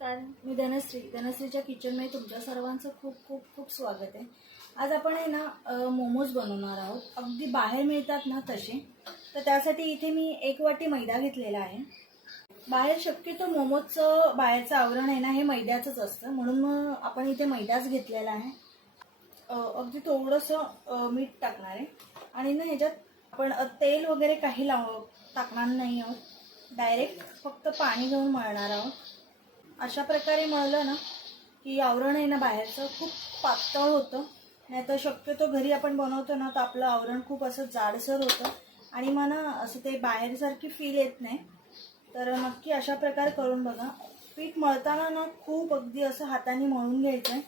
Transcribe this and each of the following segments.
नमस्कार मी धनश्री. धनश्रीच्या किचनमध्ये तुमच्या सर्वांचं खूप खूप खूप स्वागत आहे. आज आपण आहे ना मोमोज बनवणार आहोत. अगदी बाहेर मिळतात ना तसे. तर त्यासाठी इथे मी एक वाटी मैदा घेतलेला आहे. बाहेर शक्यतो मोमोजचं बाहेरचं आवरण आहे ना हे मैद्याचंच असतं. म्हणून मग आपण इथे मैदाच घेतलेला आहे. अगदी थोडंसं मीठ टाकणार आहे. आणि ना ह्याच्यात आपण तेल वगैरे काही लाव टाकणार नाही आहोत. डायरेक्ट फक्त पाणी घेऊन मळणार आहोत. अशा प्रकारे मळलं ना की आवरण आहे ना बाहेरचं खूप पातळ होतं. नाही तर शक्यतो घरी आपण बनवतो ना तर आपलं आवरण खूप असं जाडसर होतं. आणि मला असं ते बाहेरसारखी फील येत नाही. तर नक्की अशा प्रकारे करून बघा. पीठ मळताना ना खूप अगदी असं हाताने मळून घ्यायचं आहे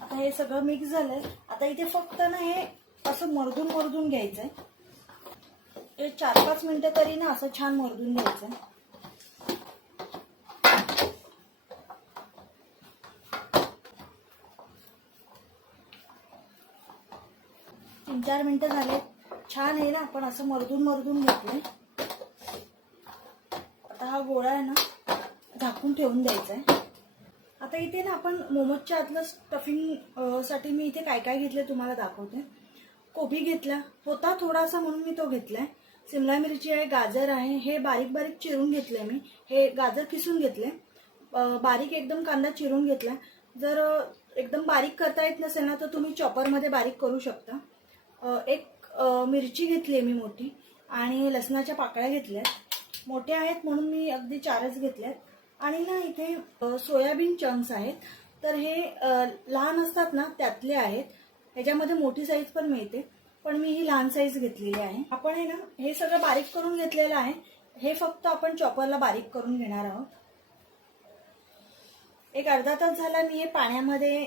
आता हे सगळं मिक्स झालंय. आता इथे फक्त ना हे असं मर्दून मर्दून घ्यायचंय. हे चार पाच मिनिटं तरी ना असं छान मर्दून घ्यायचंय. आहे चार मिनिटं झाले. छान आहे ना आपण असं मरदून मरदून घेतलंय. आता हा गोळा आहे ना झाकून ठेवून द्यायचा आहे. आता इथे ना आपण मोमोजच्या आतलं स्टफिंगसाठी मी इथे काय काय घेतलं तुम्हाला दाखवते. कोबी घेतला होता थोडासा म्हणून मी तो घेतलाय. सिमला मिरची आहे गाजर आहे हे बारीक बारीक चिरून घेतलंय मी. हे गाजर किसून घेतले बारीक एकदम कांदा चिरून घेतलाय. जर एकदम बारीक करता येत नसेल ना तर तुम्ही चॉपरमध्ये बारीक करू शकता. एक मिरची घेतली आहे मी मोठी आणि लसणाच्या पाकळ्या घेतल्या मोठ्या आहेत म्हणून मी अगदी चारच घेतल्यात. आणि ना इथे सोयाबीन चंक्स आहेत. तर हे लहान असतात ना त्यातले आहेत. ह्याच्यामध्ये मोठी साईज पण मिळते. पण मी ही लहान साईज घेतलेली आहे. आपण हे ना हे सगळं बारीक करून घेतलेलं आहे. हे फक्त आपण चॉपरला बारीक करून घेणार आहोत. एक अर्धा तास झाला मी हे पाण्यामध्ये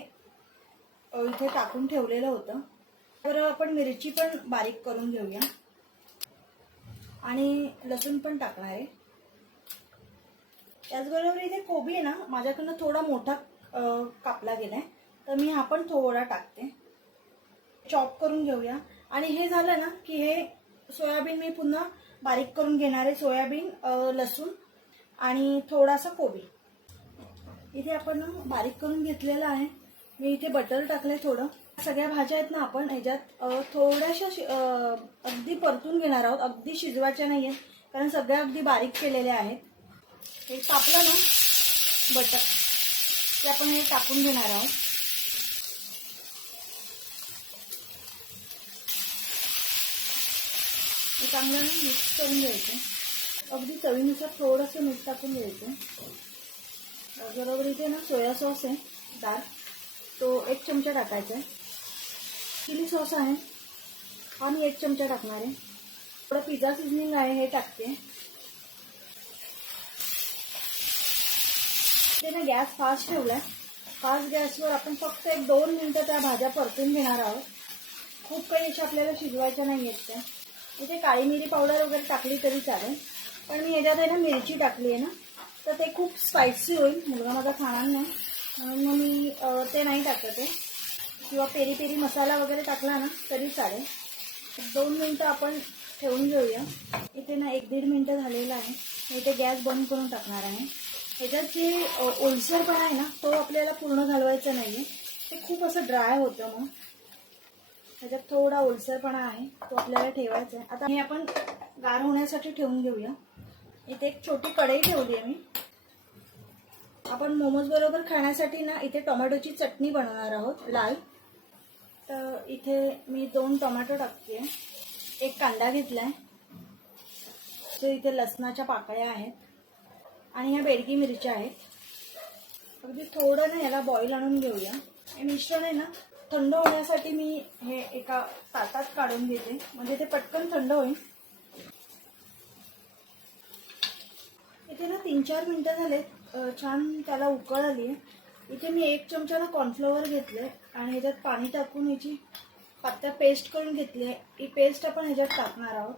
इथे टाकून ठेवलेलं होतं. तर आपण मिरची पण बारीक करून घेऊया. आणि लसूण पण टाकणार आहे. त्याचबरोबर इथे कोबी आहे ना माझ्याकडनं थोडा मोठा कापला गेलाय. तर मी हा पण थोडा टाकते. चॉप करून घेऊया. आणि हे झालं ना की हे सोयाबीन मी पुन्हा बारीक करून घेणार आहे. सोयाबीन लसूण आणि थोडासा कोबी. इथे आपण बारीक करून घेतलेलं आहे. मी इथे बटर टाकलंय थोडं. सगळ्या भाज्या आहेत ना आपण ह्याच्यात थोड्याशा शि- अगदी परतून घेणार आहोत. अगदी शिजवायच्या नाही आहेत कारण सगळ्या अगदी बारीक केलेल्या आहेत. हे कापलं ना बटर ते आपण हे टाकून घेणार आहोत. हे चांगलं मिक्स करून घ्यायचं. अगदी चवीनुसार थोडंसं मीठ टाकून घ्यायचं. बरोबर इथे ना सोया सॉस आहे डार्क तो एक चमचा टाकायचा आहे. चिली सॉस आहे. हा मी एक चमचा टाकणार आहे. थोडं पिझ्झा सिझनिंग आहे हे टाकते. ते ना गॅस फास्ट ठेवला आहे फास्ट गॅसवर आपण फक्त एक दोन मिनटं त्या भाज्या परतून घेणार आहोत. खूप काही अशा आपल्याला शिजवायच्या नाही आहेत त्या. इथे काळी मिरी पावडर वगैरे टाकली तरी चालेल. पण मी याच्यात आहे ना मिरची टाकली आहे ना तर ते खूप स्पायसी होईल. मुलगा माझा खाणार नाही. म्हणून मग मी ते नाही टाकत आहे. किंवा पेरी पेरी मसाला वगैरे टाकला ना तरी चालेल. एक दोन मिनटं आपण ठेवून घेऊया. इथे ना एक दीड मिनटं झालेलं आहे. इथे गॅस बंद करून टाकणार आहे. ह्याच्यात जे ओलसरपणा आहे ना तो आपल्याला पूर्ण घालवायचा नाही आहे ते खूप असं ड्राय होतं मग. त्याच्यात थोडा ओलसरपणा आहे तो आपल्याला ठेवायचा आहे. आता हे आपण गार होण्यासाठी ठेवून घेऊया. इथे एक छोटी कढई ठेवली आहे मी. आपण मोमोज बरोबर खाण्यासाठी ना इथे टोमॅटोची चटणी बनवणार आहोत लाल. तर इथे मी दोन टोमॅटो टाकते. एक कांदा घेतलाय. तर इथे लसणाच्या पाकळ्या आहेत. आणि ह्या बेडगी मिरच्या आहेत. अगदी थोडं ना याला बॉईल आणून घेऊया. हे मिश्रण आहे ना थंड होण्यासाठी मी हे एका ताटात काढून घेते. म्हणजे ते पटकन थंड होईल. इथे ना तीन चार मिनटं झालेत. छान त्याला उकळ आली. इथे मी एक चमचा कॉर्नफ्लॉवर घेतलंय आणि ह्याच्यात पाणी टाकून ह्याची पात्या पेस्ट करून घेतली आहे. ही पेस्ट आपण ह्याच्यात टाकणार आहोत.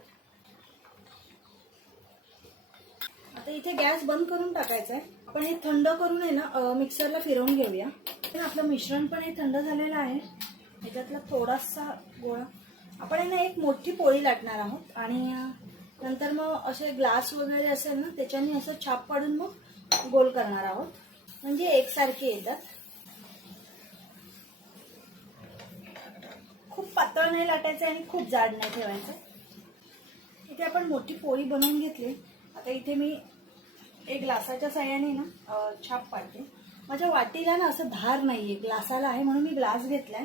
आता इथे गॅस बंद करून टाकायचा आहे. आपण हे थंड करून आहे ना मिक्सरला फिरवून घेऊया. आपलं मिश्रण पण हे थंड झालेलं आहे. ह्याच्यातला थोडासा गोळा. आपण आहे ना एक मोठी पोळी लाटणार आहोत. आणि नंतर मग असे ग्लास वगैरे असेल ना त्याच्याने असं छाप पाडून मग गोल करणार आहोत. म्हणजे एकसारखे येतात. खूप पातळ नाही लाटायचं आणि खूप जाड नाही ठेवायचं. इथे आपण मोठी पोळी बनवून घेतली. आता इथे मी एक ग्लासाच्या साह्याने ना छाप पाडते. माझ्या वाटीला ना असं धार नाहीये. ग्लासाला आहे म्हणून मी ग्लास घेतलाय.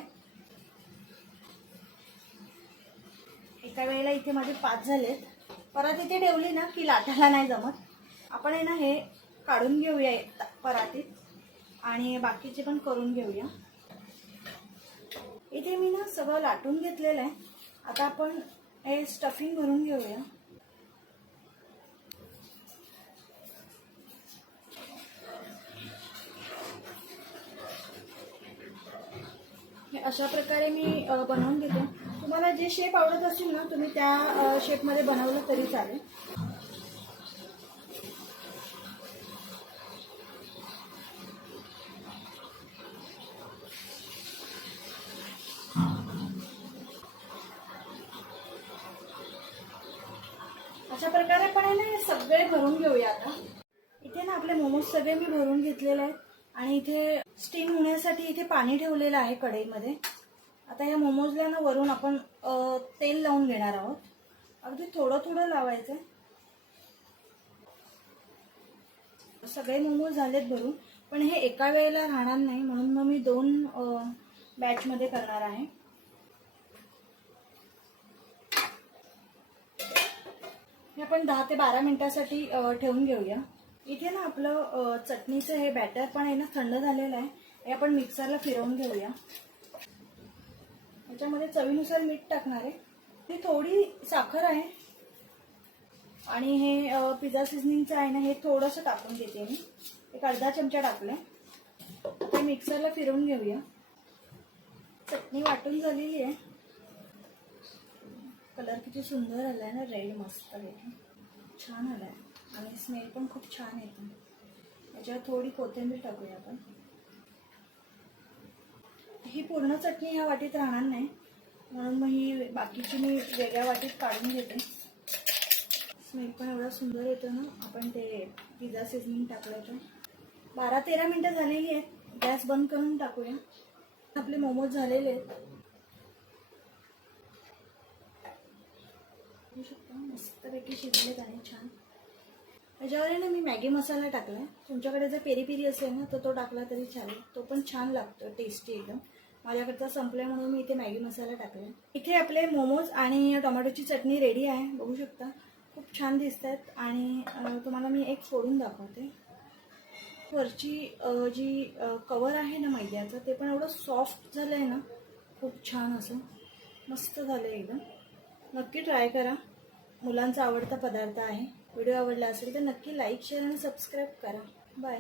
एका वेळेला इथे माझे पाच झालेत. परत इथे ठेवली ना की लाटायला नाही जमत. आपण आहे ना हे काढून घेऊया एक परातीत. आणि बाकीचे पण करून घेऊया. इथे मी ना सगळं लाटून घेतलेलं आहे. आता आपण हे स्टफिंग भरून घेऊया. अशा प्रकारे मी बनवून घेते. तुम्हाला जे शेप आवडत असतील ना तुम्ही त्या शेपमध्ये बनवलं तरी चालेल अशा प्रकारे पण आहे ना हे सगळे भरून घेऊया आता. इथे ना आपले मोमोज सगळे मी भरून घेतलेले आहेत. आणि इथे स्टीम होण्यासाठी इथे पाणी ठेवलेलं आहे कढईमध्ये. आता या मोमोजला ना वरून आपण तेल लावून घेणार आहोत. अगदी थोडं थोडं लावायचं सगळे मोमोज झालेत भरून. पण हे एका वेळेला राहणार नाही म्हणून मग मी दोन बॅचमध्ये करणार आहे. हे आपण दहा ते बारा मिनिटासाठी ठेवून घेऊया. इथे ना आपलं चटणीचं हे बॅटर पण आहे ना थंड झालेलं आहे. हे आपण मिक्सरला फिरवून घेऊया. याच्यामध्ये चवीनुसार मीठ टाकणार आहे. ही थोडी साखर आहे. आणि हे पिझ्झा सिझनिंगचं आहे ना हे थोडंसं टाकून देते मी. एक अर्धा चमचा टाकलाय. ते मिक्सरला फिरवून घेऊया. चटणी वाटून झालेली आहे. कलर किती सुंदर आलाय ना रेड मस्त पैकी छान आहे आणि स्मेल पण खूप छान येतो याच्यावर थोडी कोथिंबीर टाकूया आपण. ही पूर्ण चटणी ह्या वाटीत राहणार नाही. म्हणून मग ही बाकीची मी वेगळ्या वाटीत काढून घेते. स्मेल पण एवढा सुंदर येतो ना आपण ते पिझ्झा सिझनिंग तर बारा तेरा मिनटं झालेली आहेत. गॅस बंद करून टाकूया. आपले मोमोज झालेले आहेत. बघू शकता. मस्तपैकी शिजलेत आणि छान. त्याच्यावर आहे ना मी मॅगी मसाला टाकला आहे तुमच्याकडे जर पेरी पेरी असेल ना तर तो टाकला तरी चालेल. तो पण छान लागतो टेस्टी एकदम. माझ्याकडचा संपलाय म्हणून मी इथे मॅगी मसाला टाकलाय. इथे आपले मोमोज आणि टोमॅटोची चटणी रेडी आहे. बघू शकता. खूप छान दिसत आहेत आणि तुम्हाला मी एक फोडून दाखवते. वरची जी कवर आहे ना मैद्याचं ते पण एवढं सॉफ्ट झालं आहे ना. खूप छान असं. मस्त झालं एकदम. नक्की ट्राय करा. मुलांचा आवडता पदार्थ आहे. व्हिडिओ आवडला असेल तर नक्की लाईक शेअर आणि सबस्क्राईब करा. बाय.